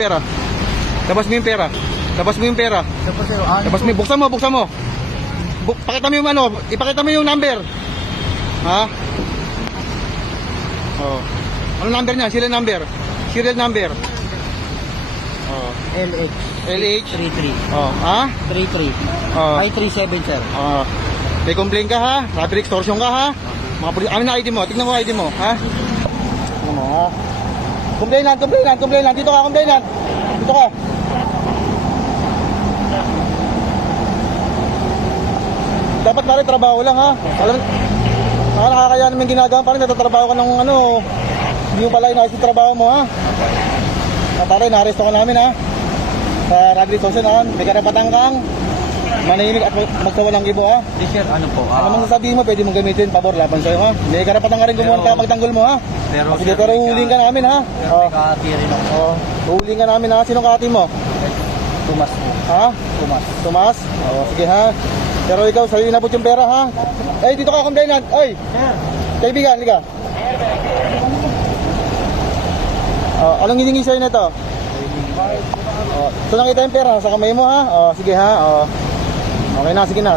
Pera. Labas mo yung pera. Labas mo yung pera. Labas mo, buksan mo, buksan mo. Pakita mo yung ano, ipakita mo yung number. Ha? Oh. Ano number niya? Serial number. Serial number. Oh. LH LH 33 Oh, ha? 33 Oh. 537 sir. Oh. May complaint ka ha? Robbery extortion ka ha? Mga pulis, ano na ID mo? Tignan mo ID mo, ha? Tignan mo, ha? Complain lang. Dito ka, complain lang. Dito ka. Dapat pare trabaho lang ha. Alam, nakakaya naman ginagawa pare, natatrabaho ka ng ano. Hindi mo pala inaayos yung trabaho mo ha. Pare, na-arresto ka namin ha. Sa robbery extortion ha. May karapatan kang manahimik at magsawalang ibo ha. Yes sir, ano po? Ano mang sasabihin mo, pwede mong gamitin, pabor, laban sa'yo ha. May karapatan ka rin gumawa ka magtanggol mo ha. Sige, pero huhuling ka namin ha. Pero may kahati rin ako. Huhuling ka namin ha. Sinong kahati mo? Tumas mo. Ha? Tumas. Tomas? Oo, sige ha. Pero ikaw, sa'yo inabot yung pera ha. Ay, dito ka, complainant. Ay, Sir. kaibigan, liga. Anong hiningi sa'yo nito? So nakita yung pera sa kamay mo ha. Sige ha. Okay na, sige na.